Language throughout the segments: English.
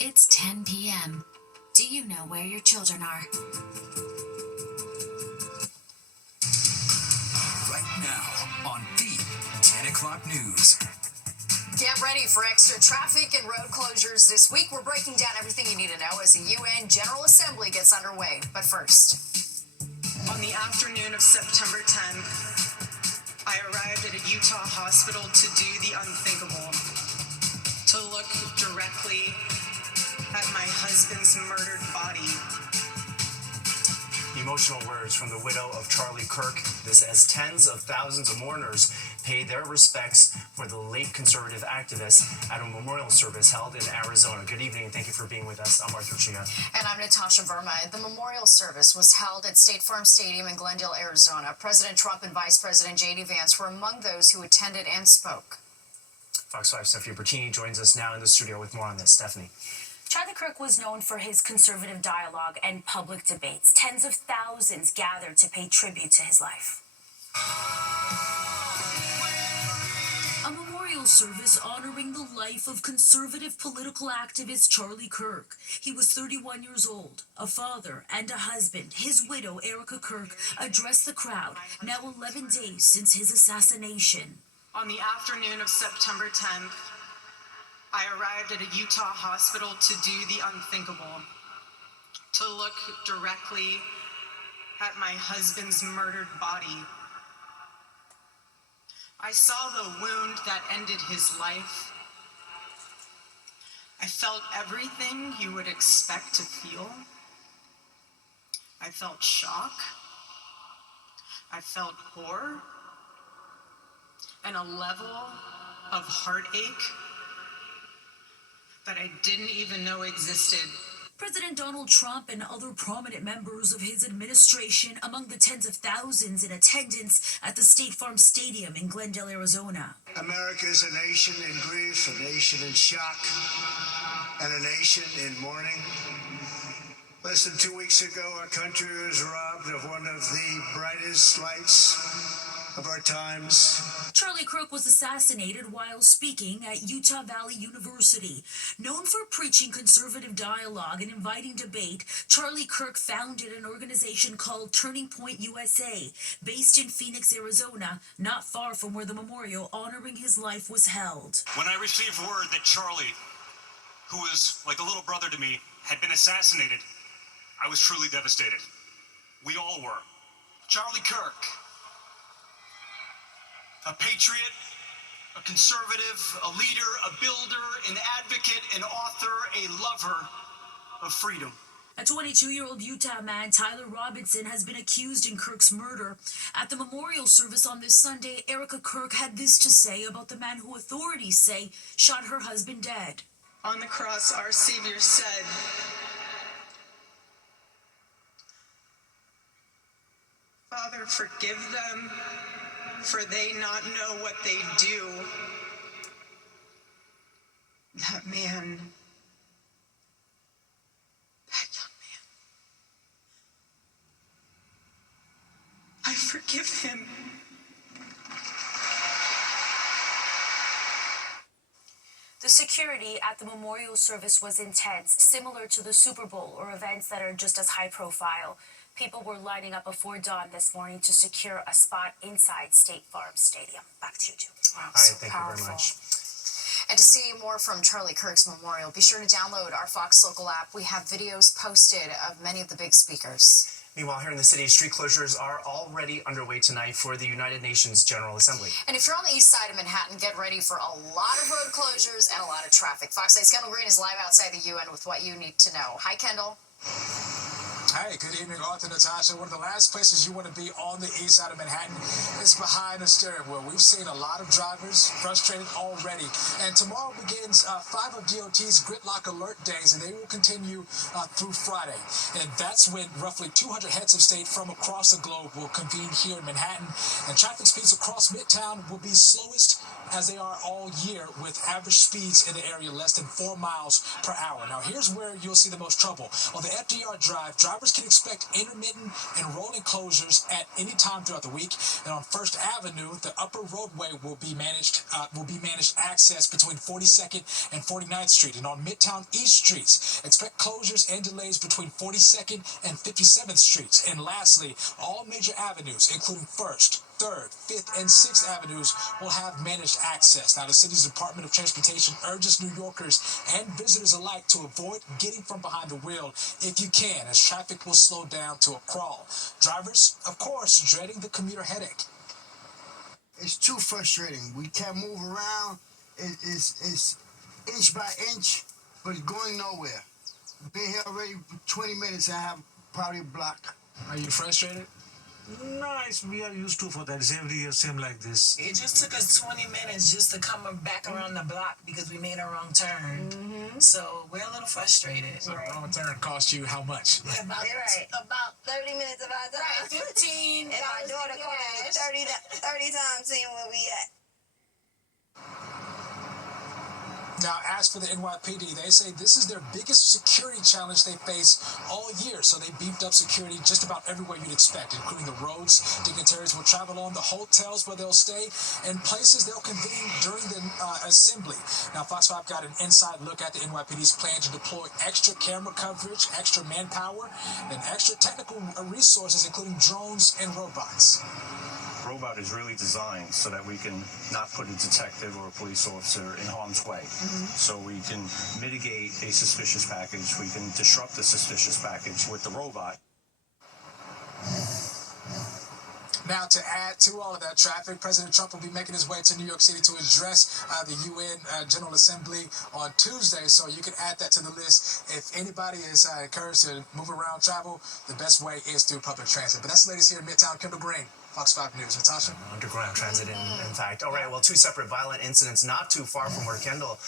It's 10 p.m. Do you know where your children are? Right now on the 10 o'clock news. Get ready for extra traffic and road closures this week. We're breaking down everything you need to know as the UN General Assembly gets underway. But first, on the afternoon of September 10th, I arrived at a Utah hospital to do the unthinkable, to look directly at my husband's murdered body. Emotional words from the widow of Charlie Kirk. This as tens of thousands of mourners pay their respects for the late conservative activist at a memorial service held in Arizona. Good evening and thank you for being with us. I'm Arthur Chia. And I'm Natasha Verma. The memorial service was held at State Farm Stadium in Glendale, Arizona. President Trump and Vice President J.D. Vance were among those who attended and spoke. Fox 5's Stephanie Bertini joins us now in the studio with more on this. Stephanie. Charlie Kirk was known for his conservative dialogue and public debates. Tens of thousands gathered to pay tribute to his life. A memorial service honoring the life of conservative political activist Charlie Kirk. He was 31 years old, a father and a husband. His widow, Erica Kirk, addressed the crowd, now 11 days since his assassination. On the afternoon of September 10th, I arrived at a Utah hospital to do the unthinkable, to look directly at my husband's murdered body. I saw the wound that ended his life. I felt everything you would expect to feel. I felt shock. I felt horror. And a level of heartache that I didn't even know existed. President Donald Trump and other prominent members of his administration among the tens of thousands in attendance at the State Farm Stadium in Glendale, Arizona. America is a nation in grief, a nation in shock, and a nation in mourning. Less than 2 weeks ago, our country was robbed of one of the brightest lights of our times. Charlie Kirk was assassinated while speaking at Utah Valley University. Known for preaching conservative dialogue and inviting debate, Charlie Kirk founded an organization called Turning Point USA, based in Phoenix, Arizona, not far from where the memorial honoring his life was held. When I received word that Charlie, who was like a little brother to me, had been assassinated, I was truly devastated. We all were. Charlie Kirk, a patriot, a conservative, a leader, a builder, an advocate, an author, a lover of freedom. A 22-year-old Utah man, Tyler Robinson, has been accused in Kirk's murder. At the memorial service on this Sunday, Erica Kirk had this to say about the man who authorities say shot her husband dead. On the cross, our Savior said, "Father, forgive them, for they not know what they do." That young man, I forgive him. The security at the memorial service was intense, similar to the Super Bowl or events that are just as high profile. People were lining up before dawn this morning to secure a spot inside State Farm Stadium. Back to you two. Wow, All right, so thank powerful. you very much. And to see more from Charlie Kirk's memorial, be sure to download our Fox Local app. We have videos posted of many of the big speakers. Meanwhile, here in the city, street closures are already underway tonight for the United Nations General Assembly. And if you're on the east side of Manhattan, get ready for a lot of road closures and a lot of traffic. Fox 8's Kendall Green is live outside the UN with what you need to know. Hi, Kendall. Hey, good evening, Arthur, Natasha. One of the last places you want to be on the east side of Manhattan is behind the steering wheel. We've seen a lot of drivers frustrated already. And tomorrow begins 5 of DOT's gridlock alert days, and they will continue through Friday. And that's when roughly 200 heads of state from across the globe will convene here in Manhattan. And traffic speeds across Midtown will be slowest as they are all year, with average speeds in the area less than 4 miles per hour. Now, here's where you'll see the most trouble. On the FDR Drive, drivers drivers can expect intermittent and rolling closures at any time throughout the week. And on First Avenue, the upper roadway will be managed access between 42nd and 49th Street. And on Midtown East Streets, expect closures and delays between 42nd and 57th Streets. And lastly, all major avenues, including 1st, 3rd, 5th, and 6th Avenues will have managed access. Now, the city's Department of Transportation urges New Yorkers and visitors alike to avoid getting from behind the wheel if you can, as traffic will slow down to a crawl. Drivers, of course, dreading the commuter headache. It's too frustrating. We can't move around. It's inch by inch, but it's going nowhere. Been here already 20 minutes and I have probably a block. Are you frustrated? No, we are used to for that. It's every year same like this. It just took us 20 minutes just to come back around the block because we made a wrong turn. So we're a little frustrated. So the wrong turn cost you how much? About 30 minutes of our time. Right, 15. And my daughter called me 30 times seeing where we at. Now, as for the NYPD, they say this is their biggest security challenge they face all year. So they beefed up security just about everywhere you'd expect, including the roads dignitaries will travel on, the hotels where they'll stay, and places they'll convene during the assembly. Now, Fox 5 got an inside look at the NYPD's plan to deploy extra camera coverage, extra manpower, and extra technical resources, including drones and robots. Robot is really designed so that we can not put a detective or a police officer in harm's way. So we can mitigate a suspicious package, we can disrupt a suspicious package with the robot. Now, to add to all of that traffic, President Trump will be making his way to New York City to address the UN General Assembly on Tuesday, so you can add that to the list. If anybody is encouraged to move around, travel, the best way is through public transit. But that's the latest here in Midtown. Kendall Green, Fox 5 News. Natasha? Underground transit, in fact. All right, well, two separate violent incidents not too far from where Kendall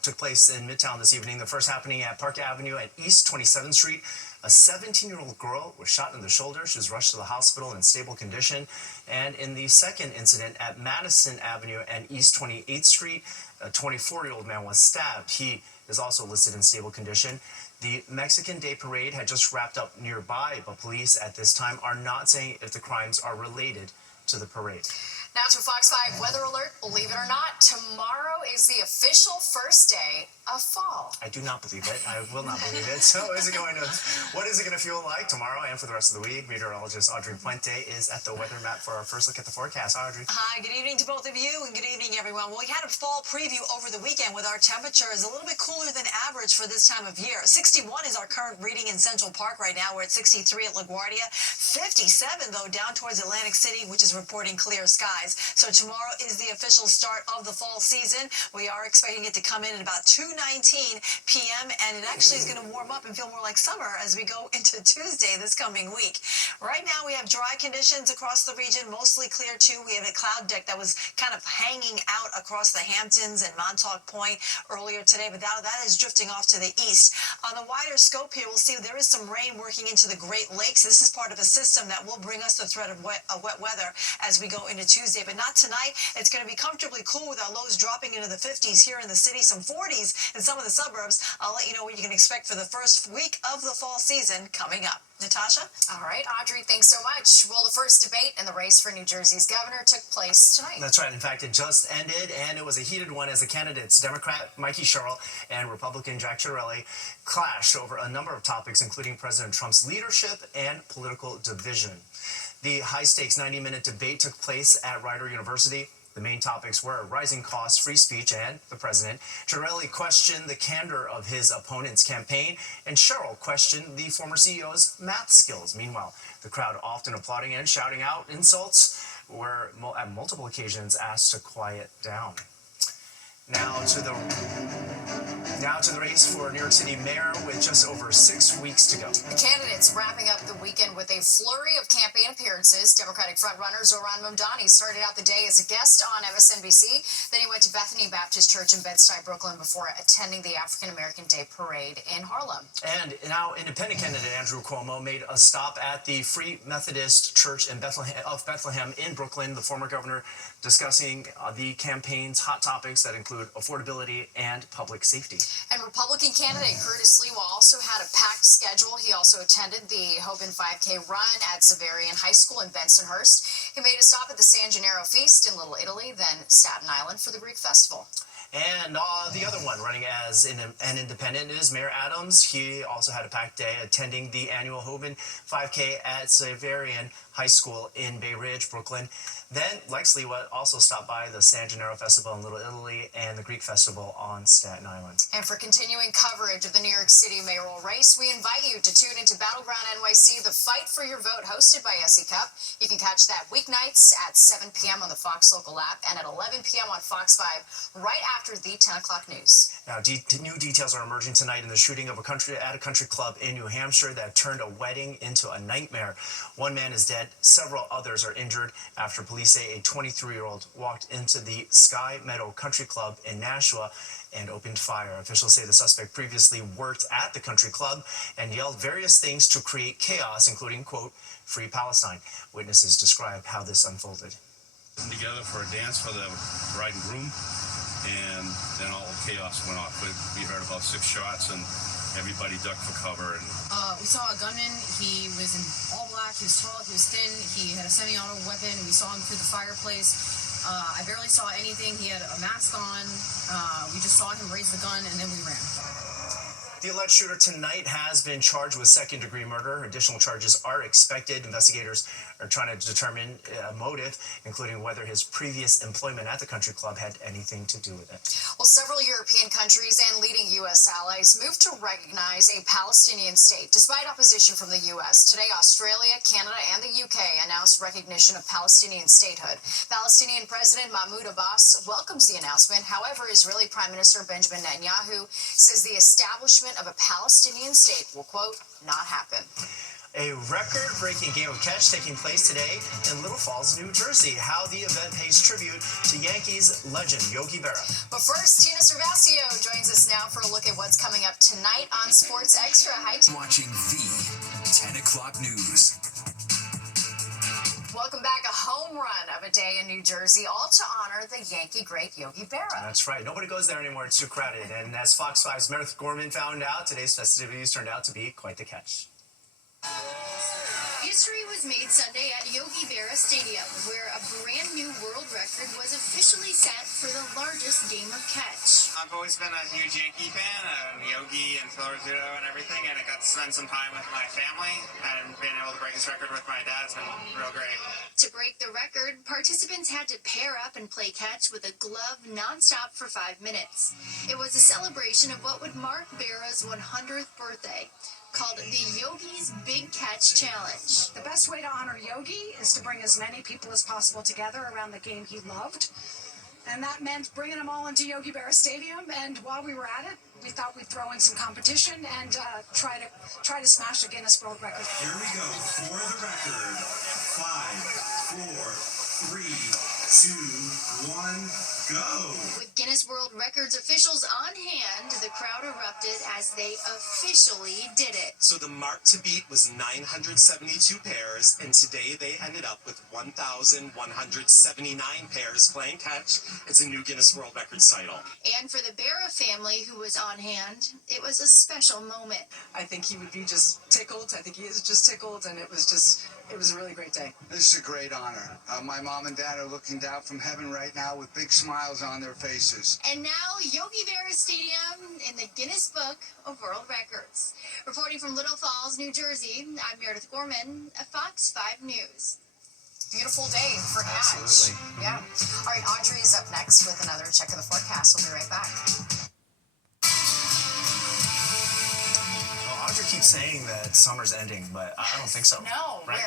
took place in Midtown this evening. The first happening at Park Avenue at East 27th Street. A 17-year-old girl was shot in the shoulder. She was rushed to the hospital in stable condition. And in the second incident at Madison Avenue and East 28th Street, a 24-year-old man was stabbed. He is also listed in stable condition. The Mexican Day Parade had just wrapped up nearby, but police at this time are not saying if the crimes are related to the parade. Now to Fox 5 weather alert. Believe it or not, tomorrow is the official first day of fall. I do not believe it. I will not believe it. So what is it going to feel like tomorrow and for the rest of the week? Meteorologist Audrey Puente is at the weather map for our first look at the forecast. Hi, Audrey. Hi, good evening to both of you and good evening, everyone. Well, we had a fall preview over the weekend with our temperatures a little bit cooler than average for this time of year. 61 is our current reading in Central Park right now. We're at 63 at LaGuardia. 57, though, down towards Atlantic City, which is reporting clear skies. So tomorrow is the official start of the fall season. We are expecting it to come in at about 2:19 p.m. and it actually is going to warm up and feel more like summer as we go into Tuesday this coming week. Right now we have dry conditions across the region, mostly clear too. We have a cloud deck that was kind of hanging out across the Hamptons and Montauk Point earlier today, but that is drifting off to the east. On the wider scope here, we'll see there is some rain working into the Great Lakes. This is part of a system that will bring us the threat of wet weather as we go into Tuesday, but not tonight. It's going to be comfortably cool with our lows dropping into the 50s here in the city, some 40s in some of the suburbs. I'll let you know what you can expect for the first week of the fall season coming up. Natasha? All right, Audrey, thanks so much. Well, the first debate in the race for New Jersey's governor took place tonight. That's right. In fact, it just ended, and it was a heated one as the candidates, Democrat Mikey Sherrill and Republican Jack Ciattarelli, clashed over a number of topics, including President Trump's leadership and political division. The high-stakes 90-minute debate took place at Rider University. The main topics were rising costs, free speech, and the president. Ciattarelli questioned the candor of his opponent's campaign, and Sherrill questioned the former CEO's math skills. Meanwhile, the crowd, often applauding and shouting out insults, were at multiple occasions asked to quiet down. Now to the race for New York City mayor with just over 6 weeks to go. The candidates wrapping up the weekend with a flurry of campaign appearances. Democratic frontrunner Zohran Mamdani started out the day as a guest on MSNBC. Then he went to Bethany Baptist Church in Bed-Stuy, Brooklyn, before attending the African American Day Parade in Harlem. And now independent candidate Andrew Cuomo made a stop at the Free Methodist Church in Bethlehem in Brooklyn. The former governor discussing the campaign's hot topics that include affordability and public safety. And Republican candidate Curtis Lewa also had a packed schedule. He also attended the Hoban 5K run at Severian High School in Bensonhurst. He made a stop at the San Gennaro Feast in Little Italy, then Staten Island for the Greek Festival. And the other one running as an independent is Mayor Adams. He also had a packed day attending the annual Hoban 5K at Severian High School in Bay Ridge, Brooklyn. Then, like Sliwa, also stopped by the San Gennaro Festival in Little Italy and the Greek Festival on Staten Island. And for continuing coverage of the New York City mayoral race, we invite you to tune into Battleground NYC, the Fight for Your Vote, hosted by SE Cup. You can catch that weeknights at 7 p.m. on the Fox Local app and at 11 p.m. on Fox 5, right after the 10 o'clock news. Now, new details are emerging tonight in the shooting of a country club in New Hampshire that turned a wedding into a nightmare. One man is dead. Several others are injured after police say a 23-year-old walked into the Sky Meadow Country Club in Nashua and opened fire. Officials say the suspect previously worked at the country club and yelled various things to create chaos, including, quote, "Free Palestine." Witnesses describe how this unfolded. Together for a dance for the bride and groom, and then all chaos went off. We heard about 6 shots and everybody ducked for cover. And we saw a gunman. He was in all black. He was tall. He was thin. He had a semi-auto weapon. We saw him through the fireplace. I barely saw anything. He had a mask on. We just saw him raise the gun, and then we ran. The alleged shooter tonight has been charged with second-degree murder. Additional charges are expected. Investigators are trying to determine a motive, including whether his previous employment at the country club had anything to do with it. Well, several European countries and leading U.S. allies moved to recognize a Palestinian state, despite opposition from the U.S. Today, Australia, Canada, and the U.K. announced recognition of Palestinian statehood. Palestinian President Mahmoud Abbas welcomes the announcement. However, Israeli Prime Minister Benjamin Netanyahu says the establishment of a Palestinian state will, quote, not happen. A record-breaking game of catch taking place today in Little Falls, New Jersey. How the event pays tribute to Yankees legend Yogi Berra. But first, Tina Cervasio joins us now for a look at what's coming up tonight on Sports Extra. Hi, Tina. Watching the 10 o'clock news. Welcome back. A home run of a day in New Jersey, all to honor the Yankee great Yogi Berra. That's right. Nobody goes there anymore. It's too crowded. And as Fox 5's Meredith Gorman found out, today's festivities turned out to be quite the catch. History was made Sunday at Yogi Berra Stadium, where a brand new world record was officially set for the largest game of catch. I've always been a huge Yankee fan of Yogi and Phil Rizzuto and everything, and I got to spend some time with my family, and being able to break this record with my dad has been real great. To break the record, participants had to pair up and play catch with a glove nonstop for 5 minutes. It was a celebration of what would mark Berra's 100th birthday, called the Yogi's Big Catch Challenge. The best way to honor Yogi is to bring as many people as possible together around the game he loved. And that meant bringing them all into Yogi Berra Stadium. And while we were at it, we thought we'd throw in some competition and try to smash the Guinness World Record. Here we go for the record. 5, 4, 3, 2, 1, go. With Guinness World Records officials on hand, the crowd erupted as they officially did it. So the mark to beat was 972 pairs, and today they ended up with 1,179 pairs playing catch. It's a new Guinness World Records title. And for the Berra family who was on hand, it was a special moment. I think he would be just tickled. I think he is just tickled, and it was a really great day. This is a great honor. My mom and dad are looking down from heaven right now with big smiles on their faces. And now, Yogi Berra Stadium in the Guinness Book of World Records. Reporting from Little Falls, New Jersey, I'm Meredith Gorman at Fox 5 News. Beautiful day for catch. Absolutely. Yeah. All right, Audrey is up next with another check of the forecast. We'll be right back. Audrey keeps saying that summer's ending, but I don't think so. No, right?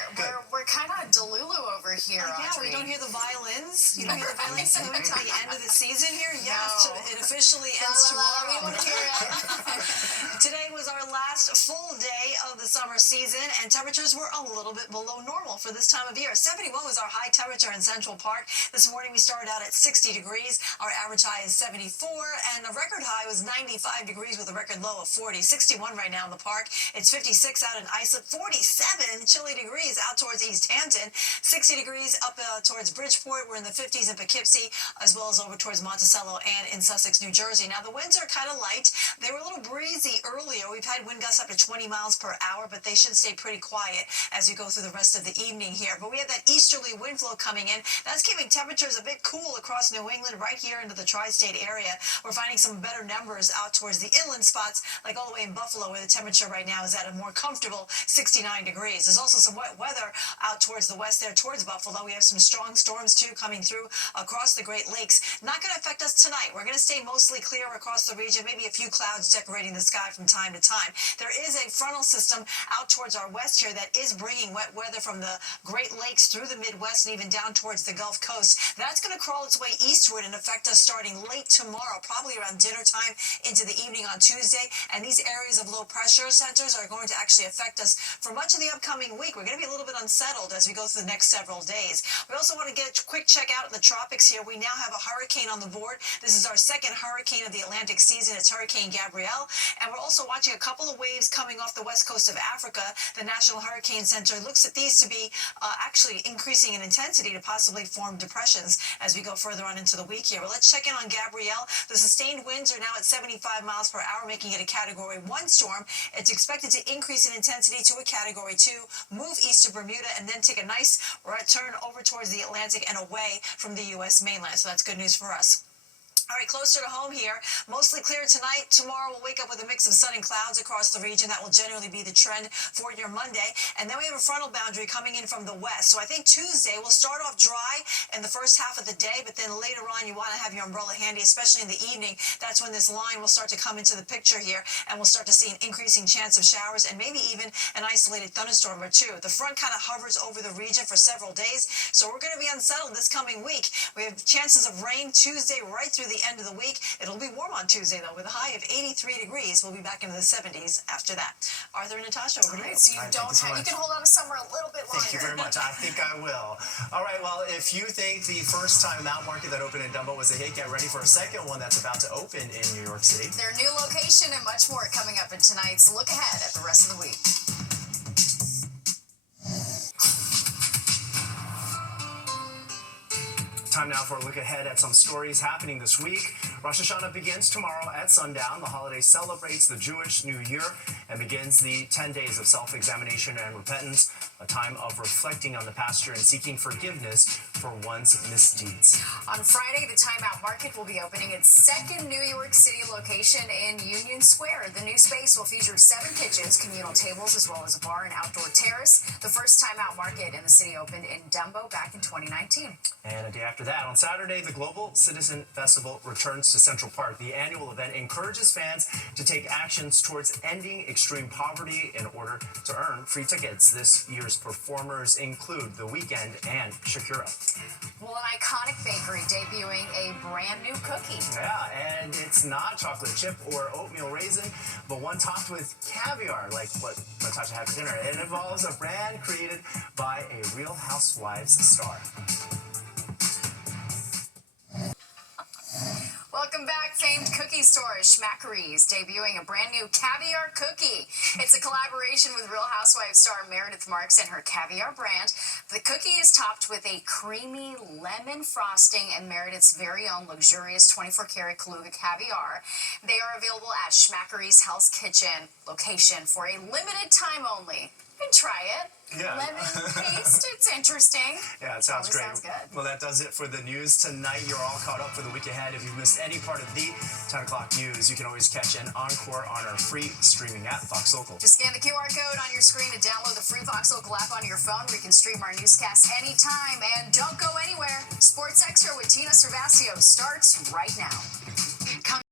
we're kind of Delulu over here, Yeah, Audrey. we don't hear the violins. You don't hear the violins until the end of the season here. Yes, No. it officially ends tomorrow. We want to hear it. Today was our last full day of the the summer season, and temperatures were a little bit below normal for this time of year. 71 was our high temperature in Central Park. This morning we started out at 60 degrees. Our average high is 74, and the record high was 95 degrees with a record low of 40. 61 right now in the park. It's 56 out in Islip, 47 chilly degrees out towards East Hampton, 60 degrees up towards Bridgeport. We're in the 50s in Poughkeepsie, as well as over towards Monticello and in Sussex, New Jersey. Now, the winds are kind of light. They were a little breezy earlier. We've had wind gusts up to 20 miles per hour, but they should stay pretty quiet as we go through the rest of the evening here. But we have that easterly wind flow coming in. That's keeping temperatures a bit cool across New England, right here into the tri-state area. We're finding some better numbers out towards the inland spots, like all the way in Buffalo, where the temperature right now is at a more comfortable 69 degrees. There's also some wet weather out towards the west there, towards Buffalo. We have some strong storms, too, coming through across the Great Lakes. Not going to affect us tonight. We're going to stay mostly clear across the region, maybe a few clouds decorating the sky from time to time. There is a frontal system out towards our west here that is bringing wet weather from the Great Lakes through the Midwest and even down towards the Gulf Coast. That's going to crawl its way eastward and affect us starting late tomorrow, probably around dinner time into the evening on Tuesday. And these areas of low pressure centers are going to actually affect us for much of the upcoming week. We're going to be a little bit unsettled as we go through the next several days. We also want to get a quick check out in the tropics here. We now have a hurricane on the board. This is our second hurricane of the Atlantic season. It's Hurricane Gabrielle. And we're also watching a couple of waves coming off the west coast of Africa. The National Hurricane Center looks at these to be actually increasing in intensity to possibly form depressions as we go further on into the week here. But let's check in on Gabrielle. The sustained winds are now at 75 miles per hour, making it a Category 1 storm. It's expected to increase in intensity to a Category 2, move east to Bermuda, and then take a nice right turn over towards the Atlantic and away from the U.S. mainland. So that's good news for us. All right, closer to home here, mostly clear tonight. Tomorrow we'll wake up with a mix of sun and clouds across the region. That will generally be the trend for your Monday. And then we have a frontal boundary coming in from the west. So I think Tuesday will start off dry in the first half of the day, but then later on you want to have your umbrella handy, especially in the evening. That's when this line will start to come into the picture here, and we'll start to see an increasing chance of showers and maybe even an isolated thunderstorm or two. The front kind of hovers over the region for several days, so we're going to be unsettled this coming week. We have chances of rain Tuesday right through the end of the week. It'll be warm on Tuesday, though, with a high of 83 degrees. We'll be back into the 70s after that. Arthur and Natasha, over to you. So you you can hold on to summer a little bit longer. Thank you very much. I think I will. All right, well, if you think the first time Mount Market that opened in Dumbo was a hit, get ready for a second one that's about to open in New York City. Their new location and much more coming up in tonight's Look Ahead at the rest of the week. Time now for a look ahead at some stories happening this week. Rosh Hashanah begins tomorrow at sundown. The holiday celebrates the Jewish New Year and begins the 10 days of self-examination and repentance, a time of reflecting on the past year and seeking forgiveness for one's misdeeds. On Friday, the Time Out Market will be opening its second New York City location in Union Square. The new space will feature 7 kitchens, communal tables, as well as a bar and outdoor terrace. The first Time Out Market in the city opened in Dumbo back in 2019. And a day after that, on Saturday, the Global Citizen Festival returns to Central Park. The annual event encourages fans to take actions towards ending extreme poverty in order to earn free tickets. This year's performers include The Weeknd and Shakira. Well, an iconic bakery debuting a brand new cookie. Yeah, and it's not chocolate chip or oatmeal raisin, but one topped with caviar, like what Natasha had for dinner. It involves a brand created by a Real Housewives star. Welcome back. Famed cookie store Schmackeries debuting a brand new caviar cookie. It's a collaboration with Real Housewives star Meredith Marks and her caviar brand. The cookie is topped with a creamy lemon frosting and Meredith's very own luxurious 24-karat Kaluga caviar. They are available at Schmackeries Hell's Kitchen location for a limited time only. You can try it. Yeah. Lemon paste, it's interesting. Yeah, it sounds great. Sounds good. Well, that does it for the news tonight. You're all caught up for the week ahead. If you've missed any part of the 10 o'clock news, you can always catch an encore on our free streaming app, Fox Local. Just scan the QR code on your screen to download the free Fox Local app on your phone where you can stream our newscasts anytime. And don't go anywhere. Sports Extra with Tina Cervasio starts right now.